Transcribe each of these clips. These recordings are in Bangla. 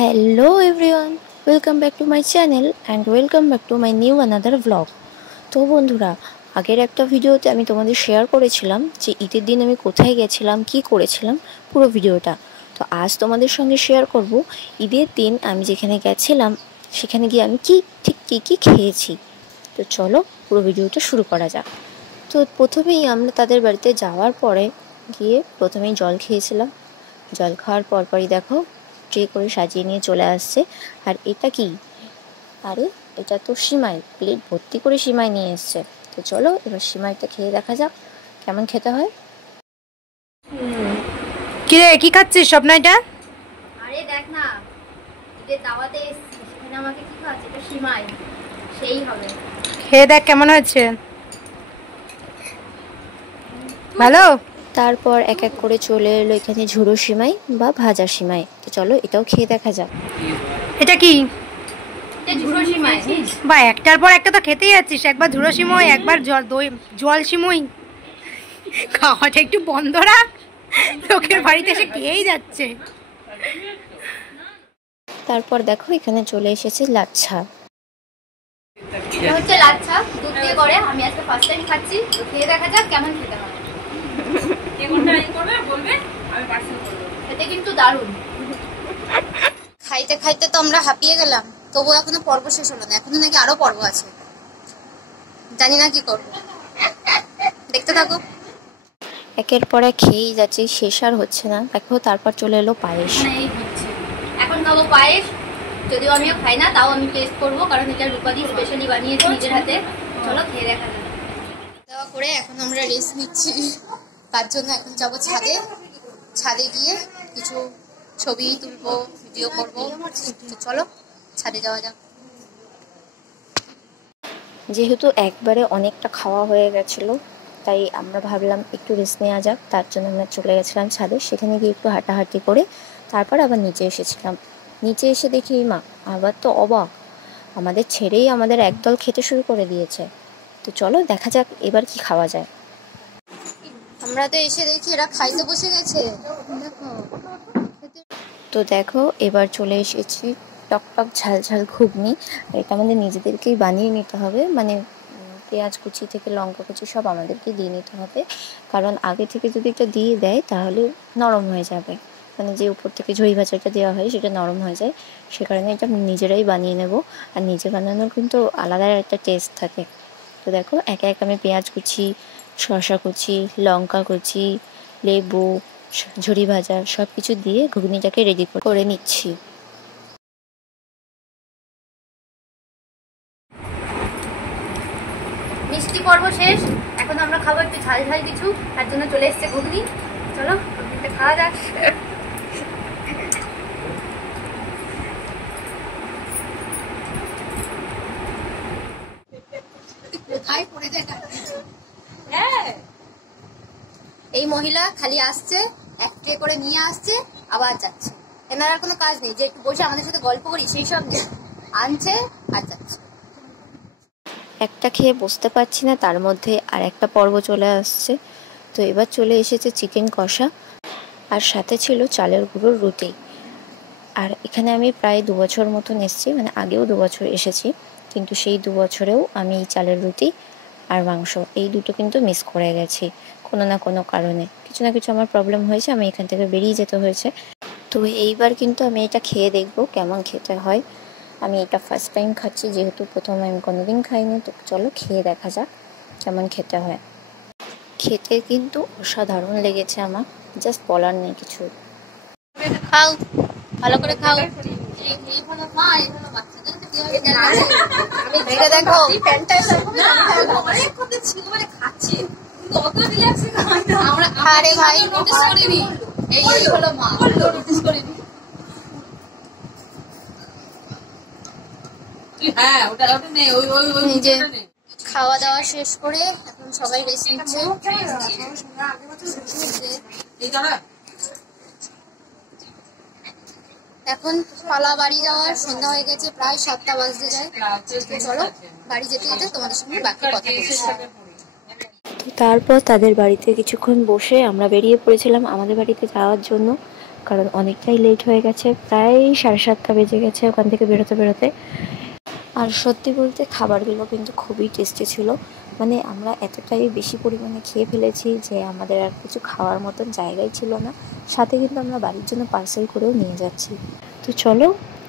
Hello everyone, welcome back to my channel and welcome back to my new another vlog. তো বন্ধুরা, আগের একটা ভিডিওতে আমি তোমাদের শেয়ার করেছিলাম যে ঈদের দিন আমি কোথায় গেছিলাম, কি করেছিলাম, পুরো ভিডিওটা। তো আজ তোমাদের সঙ্গে শেয়ার করব ঈদের দিন আমি যেখানে গেছিলাম সেখানে গিয়ে আমি কি খেয়েছি। তো চলো পুরো ভিডিওটা শুরু করা যাক। তো প্রথমেই আমরা তাদের বাড়িতে যাওয়ার পরে গিয়ে প্রথমেই জল খেয়েছিলাম। জল খাওয়ার পরপরই দেখো ট্রে করে সাজিয়ে নিয়ে চলে আসছে। আর এটা কি? আরে এটা তো সিমাই, প্লেট ভর্তি করে সিমাই নিয়ে এসছে। তো চলো এবার সিমাইটা খেয়ে দেখা যাক কেমন খেতে হয়। কি রে, কি খাচ্ছিস স্বপ্নাইটা? আরে দেখ না, ঈদের দাওয়াতে এসেছি, সেখানে আমাকে কি খাওয়াচ্ছে? এটা সিমাই, সেই হবে। খেয়ে দেখ কেমন হয়েছে। ভালো। তারপর এক এক করে চলে এলো এখানে ঝুড়ো সিমাই বা ভাজা সিমাই। তো চলো এটাও খেয়ে দেখা যাক। এটা কি? ঝুড়ো সিমাই। বা একটার পর একটা তো খেতেই যাচ্ছিস, একবার ঝুড়ো সিমই, একবার জল সিমই। খাওয়াটা একটু বন্ধ রাখ, লোকের বাড়িতে এসে খেয়েই যাচ্ছে। তারপর দেখো এখানে চলে এসেছে লাচ্ছা। এটা হচ্ছে লাচ্ছা, দুধ দিয়ে করে। আমি আজকে ফার্স্ট টাইম খাচ্ছি, তো খেয়ে দেখা যাক কেমন খেতে হয়। খেতে কিন্তু দারুণ। খাইতে খাইতে তো আমরা হাঁপিয়ে গেলাম, তবু এখনো পর্ব শেষ হলো না। এখনো নাকি আরো পর্ব আছে, জানি না কি করবো। দেখতে থাকো। একের পর এক খেয়েই যাচ্ছে, শেষ আর হচ্ছে না। দেখো তারপর চলে এলো পায়েস। এই হচ্ছে, এখন খাবো পায়েস। যদিও আমিও খাই না, তাও আমি টেস্ট করবো, কারণ এটা রূপাদি স্পেশালি বানিয়েছে নিজের হাতে। চলো খেয়ে দেখা যাক। দেওয়া করে এখন আমরা রেস্ট নিচ্ছি, তার জন্য এখন যাবো ছাদে। ছাদে গিয়ে কিছু ছবি তুলবো, ভিডিও করবো। তো চলো ছাদে যাওয়া যাক। যেহেতু একবারে অনেকটা খাওয়া হয়ে গেছিলো, তাই আমরা ভাবলাম একটু রেস্ট নেওয়া যাক। তার জন্য আমরা চলে গেছিলাম ছাদে। সেখানে গিয়ে একটু হাঁটাহাঁটি করে তারপর আবার নিচে এসেছিলাম। নিচে এসে দেখি মা আবার তো অবাক, আমাদের ছেড়েই আমাদের একদল খেতে শুরু করে দিয়েছে। তো চলো দেখা যাক এবার কি খাওয়া যায়। আমরা তো এসে দেখি এরা খাইতে বসে গেছে। দেখো, তো দেখো এবার চলে এসেছি টকটক ঝাল ঝাল ঘুগনি। আর এটা আমাদের নিজেদেরকেই বানিয়ে নিতে হবে, মানে পেঁয়াজ কুচি থেকে লঙ্কা কুচি সব আমাদেরকে দিয়ে নিতে হবে। কারণ আগে থেকে যদি এটা দিয়ে দেয় তাহলে নরম হয়ে যাবে, মানে যে উপর থেকে ঝই ভাজাটা দেওয়া হয় সেটা নরম হয়ে যায়। সে কারণে এটা নিজেরাই বানিয়ে নেব। আর নিজে বানানোর কিন্তু আলাদা একটা টেস্ট থাকে। তো দেখো একে এক আমি পেঁয়াজ কুচি, শসা কুচি, লঙ্কা কুচি, লেবু, ঝুরি ভাজা সব কিছু দিয়ে ঘুগনিটাকে রেডি করে নিচ্ছি। মিষ্টি পর্ব শেষ, এখন আমরা খাবো একটু ঝাল ঝাল কিছু। তার জন্য চলে এসছে ঘুগনি। চলো ঘুগনিটা খাওয়া যাক। এই মহিলা খালি আসছে, এক ট্রে করে নিয়ে আসছে, আবার যাচ্ছে। এনার আর কোনো কাজ নেই যে একটু বসে আমাদের সাথে গল্প করি, সেই সব নেই। আনছে আর যাচ্ছে। একটা খেয়ে বসতে পারছি না, তার মধ্যে আর একটা পর্ব চলে আসছে। তো এবার চলে এসেছে চিকেন কষা, আর সাথে ছিল চালের গুঁড়োর রুটি। আর এখানে আমি প্রায় 2 বছর মতন এসেছি, মানে আগেও 2 বছর এসেছি, কিন্তু সেই 2 বছরেও আমি এই চালের রুটি আর মাংস এই দুটো কিন্তু মিস করে গেছি। কোনো না কোনো কারণে কিছু না কিছু আমার প্রবলেম হয়েছে, আমি এখান থেকে বেরিয়ে যেতে হয়েছে। তো এইবার কিন্তু আমি এটা খেয়ে দেখবো কেমন খেতে হয়। আমি এটা ফার্স্ট টাইম খাচ্ছি, যেহেতু প্রথমে আমি কোনোদিন খাইনি। তো চলো খেয়ে দেখা যাক কেমন খেতে হয়। খেতে কিন্তু অসাধারণ লেগেছে আমার, জাস্ট বলার নেই কিছু। খাও, ভালো করে খাও। দেখো আরে ভাই, নোটিস করিনি। এই হলো মা, নোটিস করিনি। খাওয়া দাওয়া শেষ করে এখন সবাই রেস্ট নিচ্ছে। এখন পালা বাড়ি যাওয়ার, সন্ধ্যা হয়ে গেছে, প্রায় 7টা বাজতে যায়। চলো বাড়ি যেতে যেতে তোমাদের সঙ্গে বাকি কথা বলছি। তারপর তাদের বাড়িতে কিছুক্ষণ বসে আমরা বেরিয়ে পড়েছিলাম আমাদের বাড়িতে যাওয়ার জন্য। কারণ অনেকটাই লেট হয়ে গেছে, প্রায় 7:30 বেজে গেছে ওখান থেকে বেরোতে। আর সত্যি বলতে খাবারগুলো কিন্তু খুবই টেস্টি ছিল, মানে আমরা এতটাই বেশি পরিমাণে খেয়ে ফেলেছি যে আমাদের আর কিছু খাওয়ার মতন জায়গাই ছিল না। সাথে কিন্তু আমরা বাড়ির জন্য পার্সেল করেও নিয়ে যাচ্ছি। তো চলো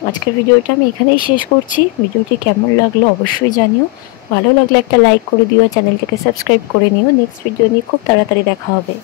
আজকের ভিডিওটা আমি এখানেই শেষ করছি। ভিডিওটি কেমন লাগলো অবশ্যই জানিও, ভালো লাগলে একটা লাইক করে দিও, চ্যানেলটাকে সাবস্ক্রাইব করে নিও। নেক্সট ভিডিও নিয়ে খুব তাড়াতাড়ি দেখা হবে।